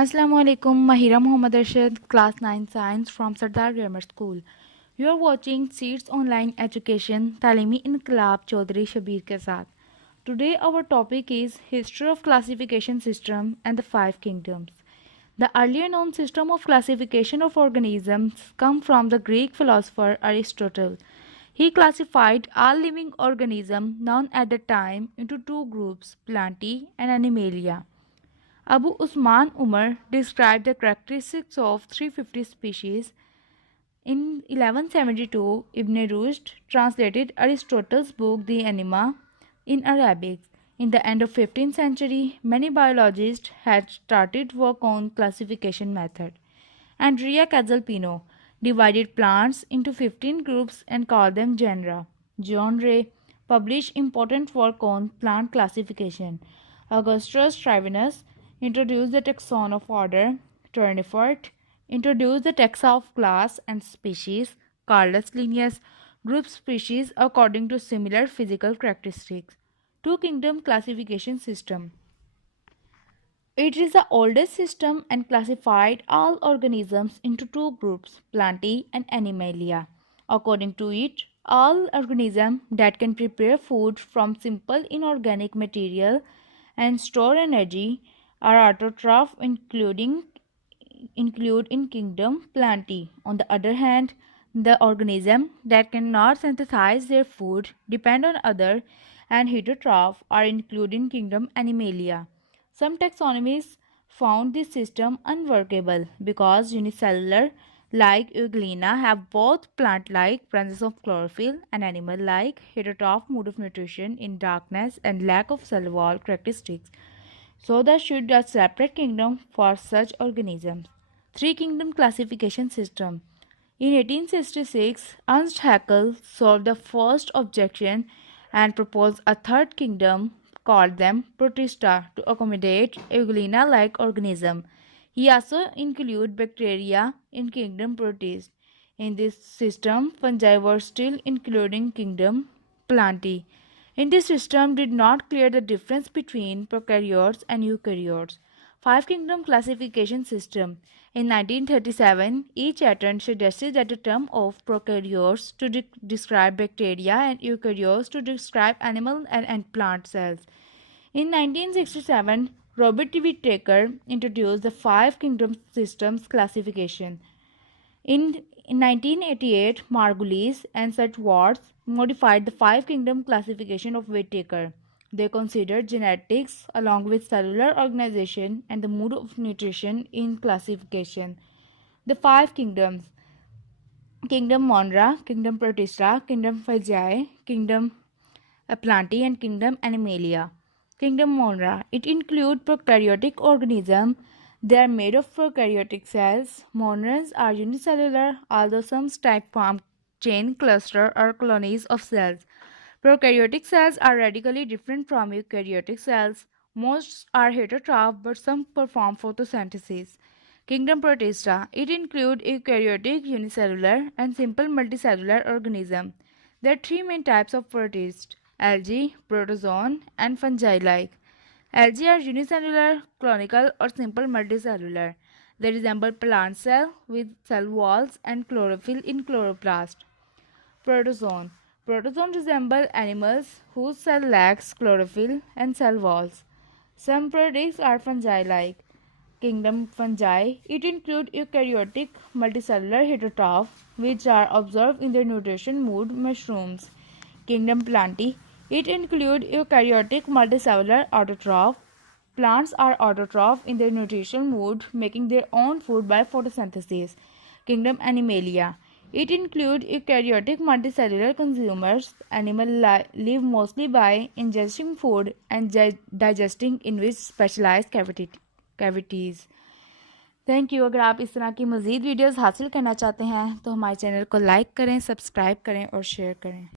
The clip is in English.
Assalamualaikum, Mahira Muhammad Arshad, Class 9 Science from Sardar Grammar School. You are watching Seeds Online Education, Talemi Inqlab Chaudhary Shabir ke साथ. Today our topic is History of Classification System and the Five Kingdoms. The earlier known system of classification of organisms come from the Greek philosopher Aristotle. He classified all living organisms known at the time into two groups, Plantae and Animalia. Abu Usman Umar described the characteristics of 350 species. In 1172, Ibn Rushd translated Aristotle's book The Anima in Arabic. In the end of 15th century, many biologists had started work on classification method. Andrea Casalpino divided plants into 15 groups and called them genera. John Ray published important work on plant classification. Augustus Trivinus introduced the taxon of order. Tournefort introduced the taxa of class and species. Carolus Linnaeus grouped species according to similar physical characteristics. Two-kingdom classification system. It is the oldest system and classified all organisms into two groups, Plantae and Animalia. According to it, all organisms that can prepare food from simple inorganic material and store energy are autotroph, include in kingdom Plantae. On the other hand, the organisms that cannot synthesize their food depend on other and heterotroph are included in kingdom Animalia. Some taxonomies found this system unworkable because unicellular like Euglena have both plant-like presence of chlorophyll and animal-like heterotroph mode of nutrition in darkness and lack of cell wall characteristics. So there should be a separate kingdom for such organisms. Three-kingdom classification system. In 1866, Ernst Haeckel solved the first objection and proposed a third kingdom, called them Protista, to accommodate Euglena-like organism. He also included bacteria in kingdom Protist. In this system, fungi were still including kingdom Plantae. In this system did not clear the difference between prokaryotes and eukaryotes. Five-kingdom classification system. In 1937, E. Chatton suggested that the term of prokaryotes to describe bacteria and eukaryotes to describe animal and plant cells. In 1967, Robert Whittaker introduced the five-kingdom systems classification. In 1988, Margulies and Sutworth modified the five-kingdom classification of Whittaker. They considered genetics along with cellular organization and the mode of nutrition in classification. The five kingdoms: Kingdom MONERA, Kingdom Protista, Kingdom Fungi, Kingdom Plantae, and Kingdom Animalia. Kingdom MONERA. It includes prokaryotic organisms. They are made of prokaryotic cells. Monerans are unicellular, although some types form chain, cluster, or colonies of cells. Prokaryotic cells are radically different from eukaryotic cells. Most are heterotroph, but some perform photosynthesis. Kingdom Protista. It includes eukaryotic, unicellular, and simple multicellular organisms. There are three main types of protists: algae, protozone, and fungi-like. Algae are unicellular, conical, or simple multicellular. They resemble plant cell with cell walls and chlorophyll in chloroplast. Protozone. Protozone resemble animals whose cell lacks chlorophyll and cell walls. Some protists are fungi-like. Kingdom Fungi. It includes eukaryotic multicellular heterotroph, which are observed in their nutrition mode mushrooms. Kingdom Plantae. It includes eukaryotic multicellular autotroph. Plants are autotroph in their nutrition mode, making their own food by photosynthesis. Kingdom Animalia. It includes eukaryotic multicellular consumers. Animals live mostly by ingesting food and digesting in which specialized cavities. Thank you. अगर आप इस तरह की मज़ीद videos हासिल करना चाहते हैं तो हमारे चैनल को लाइक करें, सब्सक्राइब करें और शेयर करें.